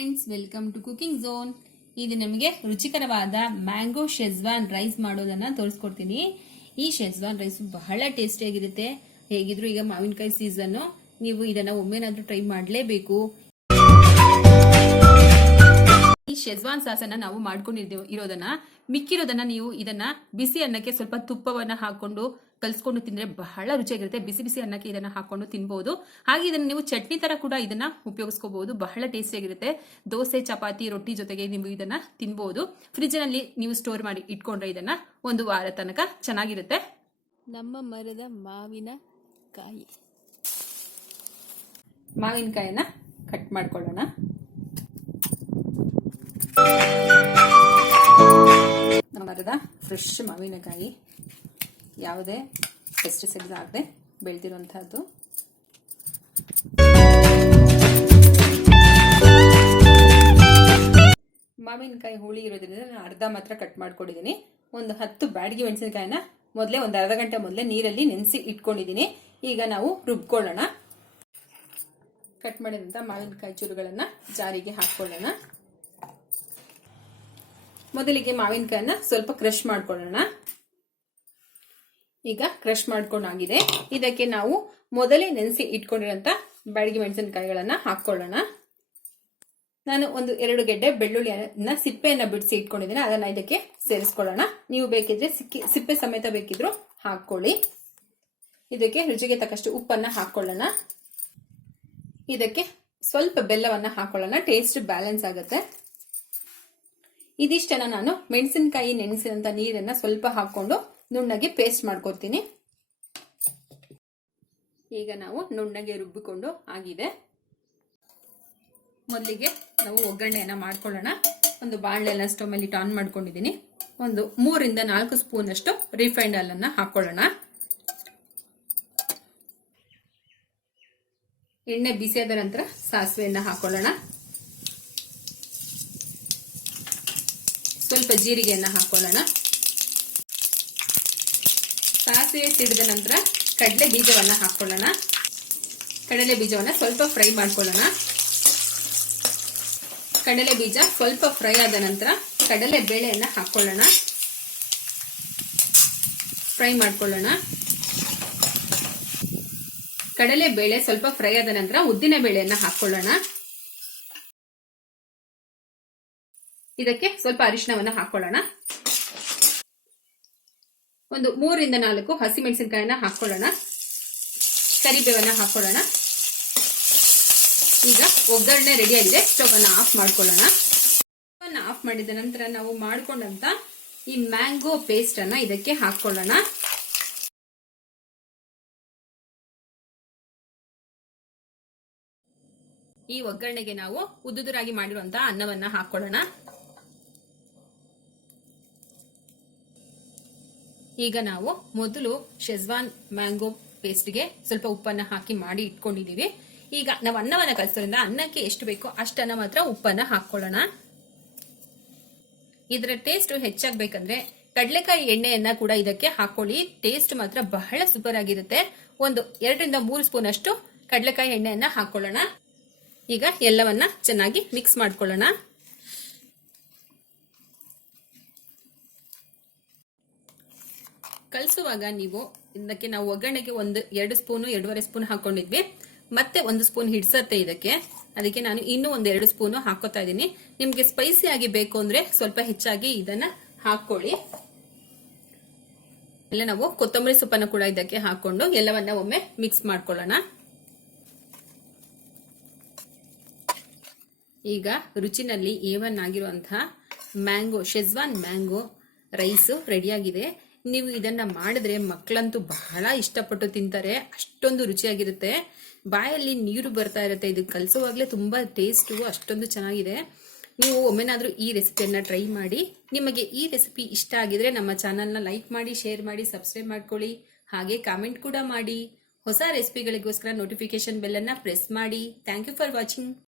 Friends welcome to cooking zone ಇದು ನಿಮಗೆ ರುಚಿಕರವಾದ ಮ್ಯಾಂಗೋ ಶೆಜ್ವಾನ್ ರೈಸ್ ಮಾಡೋದನ್ನ ತೋರಿಸ್ಕೊಡ್ತೀನಿ. ಈ ಶೆಜ್ವಾನ್ ರೈಸ್ ಬಹಳ ಟೇಸ್ಟಿಯಾಗಿರುತ್ತೆ ಹೇಗಿದ್ರು ಈಗ ಮಾವಿನಕಾಯಿ ಸೀಸನ್ ನೀವು ಇದನ್ನ ಒಮ್ಮೆನಾದ್ರೂ ಟ್ರೈ ಮಾಡಲೇಬೇಕು. ಈ ಶೆಜ್ವಾನ್ ಸಾಸನ್ನ ನಾವು ಮಾಡ್ಕೊಂಡಿದ್ದೇವೆ ಇರೋದನ್ನ, ಮಿಕ್ಕಿರೋದನ್ನ ನೀವು ಇದನ್ನ ಬಿಸಿ ಅನ್ನಕ್ಕೆ ಸ್ವಲ್ಪ ತುಪ್ಪವನ್ನ ಹಾಕೊಂಡು ಕಲ್ಸ್ಕೊಂಡು ತಿಂದ್ರೆ ಬಹಳ ರುಚಿಯಾಗಿರುತ್ತೆ. ಬಿಸಿ ಬಿಸಿ ಅನ್ನಕ್ಕೆ ಇದನ್ನ ಹಾಕೊಂಡು ತಿನ್ಬಹುದು ಹಾಗೆ ಇದನ್ನ ನೀವು ಚಟ್ನಿ ತರ ಕೂಡ ಇದನ್ನ ಉಪಯೋಗಿಸ್ಕೋಬಹುದು ಬಹಳ ಟೇಸ್ಟಿಯಾಗಿರುತ್ತೆ ದೋಸೆ ಚಪಾತಿ ರೊಟ್ಟಿ ಜೊತೆಗೆ ನೀವು ಇದನ್ನ ತಿನ್ಬಹುದು ಫ್ರಿಜ್ನಲ್ಲಿ ನೀವು ಸ್ಟೋರ್ ಮಾಡಿ ಇಟ್ಕೊಂಡ್ರೆ ಇದನ್ನ ಒಂದು ವಾರ ತನಕ ಚೆನ್ನಾಗಿರುತ್ತೆ. ನಮ್ಮ ಮರದ ಮಾವಿನ ಕಾಯಿ. ಮಾವಿನಕಾಯನ್ನ ಕಟ್ ಮಾಡ್ಕೊಳ್ಳೋಣ. ನಮ್ಮ ಮರದ ಫ್ರೆಶ್ ಮಾವಿನಕಾಯಿ ಯಾವುದೇ ಪೆಸ್ಟಿಸೈಡ್ಸ್ ಆಗದೆ ಬೆಳೆದಿರುವಂಥದ್ದು. ಮಾವಿನಕಾಯಿ ಹುಳಿ ಇರೋದ್ರಿಂದ ನಾನು ಅರ್ಧ ಮಾತ್ರ ಕಟ್ ಮಾಡ್ಕೊಂಡಿದ್ದೀನಿ. ಒಂದು ಹತ್ತು ಬ್ಯಾಡಗಿ ಮೆಣಸಿನಕಾಯಿನ ಮೊದಲೇ ಒಂದು ಅರ್ಧ ಗಂಟೆ ಮೊದಲೇ ನೀರಲ್ಲಿ ನೆನೆಸಿ ಇಟ್ಕೊಂಡಿದ್ದೀನಿ. ಈಗ ನಾವು ರುಬ್ಕೊಳ್ಳೋಣ. ಕಟ್ ಮಾಡಿದಂಥ ಮಾವಿನಕಾಯಿ ಚೂರುಗಳನ್ನು ಜಾರಿಗೆ ಹಾಕ್ಕೊಳ್ಳೋಣ ಮೊದಲಿಗೆ ಮಾವಿನಕಾಯನ್ನ ಸ್ವಲ್ಪ ಕ್ರಷ್ ಮಾಡ್ಕೊಳ್ಳೋಣ. ಈಗ ಕ್ರಷ್ ಮಾಡ್ಕೊಂಡಾಗಿದೆ. ಇದಕ್ಕೆ ನಾವು ಮೊದಲೇ ನೆನೆಸಿ ಇಟ್ಕೊಂಡಿರೋಂಥ ಬ್ಯಾಡಗಿ ಮೆಣಸಿನಕಾಯಿಗಳನ್ನು ಹಾಕ್ಕೊಳ್ಳೋಣ. ನಾನು ಒಂದು ಎರಡು ಗೆಡ್ಡೆ ಬೆಳ್ಳುಳ್ಳಿಯನ್ನ ಸಿಪ್ಪೆಯನ್ನು ಬಿಡಿಸಿ ಇಟ್ಕೊಂಡಿದ್ದೀನಿ. ಅದನ್ನ ಇದಕ್ಕೆ ಸೇರಿಸ್ಕೊಳ್ಳೋಣ. ನೀವು ಬೇಕಿದ್ರೆ ಸಿಕ್ಕಿ, ಸಿಪ್ಪೆ ಸಮೇತ ಬೇಕಿದ್ರು ಹಾಕೊಳ್ಳಿ ಇದಕ್ಕೆ ರುಚಿಗೆ ತಕ್ಕಷ್ಟು ಉಪ್ಪನ್ನ ಹಾಕ್ಕೊಳ್ಳೋಣ. ಇದಕ್ಕೆ ಸ್ವಲ್ಪ ಬೆಲ್ಲವನ್ನ ಹಾಕೊಳ್ಳೋಣ ಟೇಸ್ಟ್ ಬ್ಯಾಲೆನ್ಸ್ ಆಗುತ್ತೆ. ಇದಿಷ್ಟನ್ನು ನಾನು ಮೆಣಸಿನಕಾಯಿ ನೆನೆಸಿದಂತ ನೀರನ್ನ ಸ್ವಲ್ಪ ಹಾಕೊಂಡು ನುಣ್ಣಗೆ ಪೇಸ್ಟ್ ಮಾಡ್ಕೊತೀನಿ ಈಗ ನಾವು ನುಣ್ಣಗೆ ರುಬ್ಬಿಕೊಂಡು ಆಗಿದೆ. ಮೊದಲಿಗೆ ನಾವು ಒಗ್ಗರಣೆಯನ್ನ ಮಾಡ್ಕೊಳ್ಳೋಣ. ಒಂದು ಬಾಣಲೆಯನ್ನು ಸ್ಟವ್ ಅಲ್ಲಿ ಟಾನ್ ಮಾಡ್ಕೊಂಡಿದ್ದೀನಿ. ಒಂದು ಮೂರಿಂದ ನಾಲ್ಕು ಸ್ಪೂನಷ್ಟು ರಿಫೈಂಡ್ ಅನ್ನ ಹಾಕೊಳ್ಳೋಣ. ಎಣ್ಣೆ ಬಿಸಿಯಾದ ನಂತರ ಸಾಸಿವೆಯನ್ನ ಹಾಕೊಳ್ಳೋಣ. ಸ್ವಲ್ಪ ಜೀರಿಗೆಯನ್ನ ಹಾಕೊಳ್ಳೋಣ. ಸಾಸಿವೆ ಸಿಡಿದ ನಂತರ ಕಡಲೆ ಬೀಜವನ್ನ ಹಾಕ್ಕೊಳ್ಳೋಣ ಕಡಲೆ ಬೀಜವನ್ನ ಸ್ವಲ್ಪ ಫ್ರೈ ಮಾಡ್ಕೊಳ್ಳೋಣ. ಕಡಲೆ ಬೀಜ ಸ್ವಲ್ಪ ಫ್ರೈ ಆದ ನಂತರ ಕಡಲೆ ಬೇಳೆಯನ್ನ ಹಾಕ್ಕೊಳ್ಳೋಣ ಫ್ರೈ ಮಾಡ್ಕೊಳ್ಳೋಣ. ಕಡಲೆ ಬೇಳೆ ಸ್ವಲ್ಪ ಫ್ರೈ ಆದ ನಂತರ ಉದ್ದಿನ ಬೇಳೆಯನ್ನ ಹಾಕ್ಕೊಳ್ಳೋಣ ಇದಕ್ಕೆ ಸ್ವಲ್ಪ ಅರಿಶಿನವನ್ನ ಹಾಕೊಳ್ಳೋಣ. ಒಂದು ಮೂರಿಂದ ನಾಲ್ಕು ಹಸಿಮೆಣಸಿನಕಾಯನ್ನ ಹಾಕೊಳ್ಳೋಣ. ಕರಿಬೇವನ್ನ ಹಾಕೊಳ್ಳೋಣ. ಈಗ ಒಗ್ಗರಣೆ ರೆಡಿ ಆಗಿದೆ. ಸ್ಟವ್ ಅನ್ನ ಆಫ್ ಮಾಡ್ಕೊಳ್ಳೋಣ. ಸ್ಟವ್ ಆಫ್ ಮಾಡಿದ ನಂತರ ನಾವು ಮಾಡ್ಕೊಂಡಂತ ಈ ಮ್ಯಾಂಗೋ ಪೇಸ್ಟ್ ಅನ್ನ ಇದಕ್ಕೆ ಹಾಕೊಳ್ಳೋಣ. ಈ ಒಗ್ಗರಣೆಗೆ ನಾವು ಉದ್ದುದುರಾಗಿ ಮಾಡಿರುವಂತಹ ಅನ್ನವನ್ನ ಹಾಕೊಳ್ಳೋಣ. ಈಗ ನಾವು ಮೊದಲು ಶೆಜ್ವಾನ್ ಮ್ಯಾಂಗೋ ಪೇಸ್ಟ್ಗೆ ಸ್ವಲ್ಪ ಉಪ್ಪನ್ನ ಹಾಕಿ ಮಾಡಿ ಇಟ್ಕೊಂಡಿದೀವಿ ಈಗ ನಾವು ಅನ್ನವನ್ನ ಕಲಿಸೋದ್ರಿಂದ ಅನ್ನಕ್ಕೆ ಎಷ್ಟು ಬೇಕೋ ಅಷ್ಟನ್ನ ಮಾತ್ರ ಉಪ್ಪನ್ನ ಹಾಕೊಳ್ಳೋಣ ಇದರ ಟೇಸ್ಟ್ ಹೆಚ್ಚಾಗ್ಬೇಕಂದ್ರೆ ಕಡಲೆಕಾಯಿ ಎಣ್ಣೆಯನ್ನ ಕೂಡ ಇದಕ್ಕೆ ಹಾಕೊಳ್ಳಿ ಟೇಸ್ಟ್ ಮಾತ್ರ ಬಹಳ ಸೂಪರ್ ಆಗಿರುತ್ತೆ. ಒಂದು ಎರಡರಿಂದ ಮೂರು ಸ್ಪೂನ್ ಅಷ್ಟು ಕಡಲೆಕಾಯಿ ಎಣ್ಣೆಯನ್ನ ಹಾಕೊಳ್ಳೋಣ ಈಗ ಎಲ್ಲವನ್ನ ಚೆನ್ನಾಗಿ ಮಿಕ್ಸ್ ಮಾಡ್ಕೊಳ್ಳೋಣ. ಕಲಿಸುವಾಗ ನೀವು ಇದಕ್ಕೆ ನಾವು ಒಗ್ಗರಣೆಗೆ ಒಂದು ಎರಡು ಸ್ಪೂನು, ಎರಡೂವರೆ ಸ್ಪೂನ್ ಹಾಕೊಂಡಿದ್ವಿ. ಮತ್ತೆ ಒಂದು ಸ್ಪೂನ್ ಹಿಡ್ಸತ್ತೆ ಇದಕ್ಕೆ. ಅದಕ್ಕೆ ನಾನು ಇನ್ನೂ ಒಂದು ಎರಡು ಸ್ಪೂನು ಹಾಕೋತಾ ಇದ್ದೀನಿ ನಿಮ್ಗೆ ಸ್ಪೈಸಿ ಆಗಿ ಬೇಕು ಅಂದ್ರೆ ಸ್ವಲ್ಪ ಹೆಚ್ಚಾಗಿ ಇದನ್ನ ಹಾಕೊಳ್ಳಿ ಎಲ್ಲ ನಾವು ಕೊತ್ತಂಬರಿ ಸೊಪ್ಪನ್ನು ಕೂಡ ಇದಕ್ಕೆ ಹಾಕೊಂಡು ಎಲ್ಲವನ್ನ ಒಮ್ಮೆ ಮಿಕ್ಸ್ ಮಾಡ್ಕೊಳ್ಳೋಣ. ಈಗ ರುಚಿನಲ್ಲಿ ಏವನ್ ಆಗಿರುವಂತಹ ಮ್ಯಾಂಗೋ ಶೆಜ್ವಾನ್ ಮ್ಯಾಂಗೋ ರೈಸ್ ರೆಡಿಯಾಗಿದೆ ನೀವು ಇದನ್ನ ಮಾಡಿದ್ರೆ ಮಕ್ಕಳಂತೂ ಬಹಳ ಇಷ್ಟಪಟ್ಟು ತಿಂತಾರೆ, ಅಷ್ಟೊಂದು ರುಚಿಯಾಗಿರುತ್ತೆ. ಬಾಯಲ್ಲಿ ನೀರು ಬರ್ತಾ ಇರುತ್ತೆ, ಇದು ಕಲಸುವಾಗಲೇ ತುಂಬ ಟೇಸ್ಟು ಅಷ್ಟೊಂದು ಚೆನ್ನಾಗಿದೆ. ನೀವು ಒಮ್ಮೆನಾದರೂ ಈ ರೆಸಿಪಿಯನ್ನು ಟ್ರೈ ಮಾಡಿ, ನಿಮಗೆ ಈ ರೆಸಿಪಿ ಇಷ್ಟ ಆಗಿದ್ರೆ ನಮ್ಮ ಚಾನಲ್ನ ಲೈಕ್ ಮಾಡಿ ಶೇರ್ ಮಾಡಿ ಸಬ್ಸ್ಕ್ರೈಬ್ ಮಾಡ್ಕೊಳ್ಳಿ. ಹಾಗೆ ಕಾಮೆಂಟ್ ಕೂಡ ಮಾಡಿ. ಹೊಸ ರೆಸಿಪಿಗಳಿಗೋಸ್ಕರ ನೋಟಿಫಿಕೇಶನ್ ಬೆಲ್ ಅನ್ನ ಪ್ರೆಸ್ ಮಾಡಿ. Thank you for watching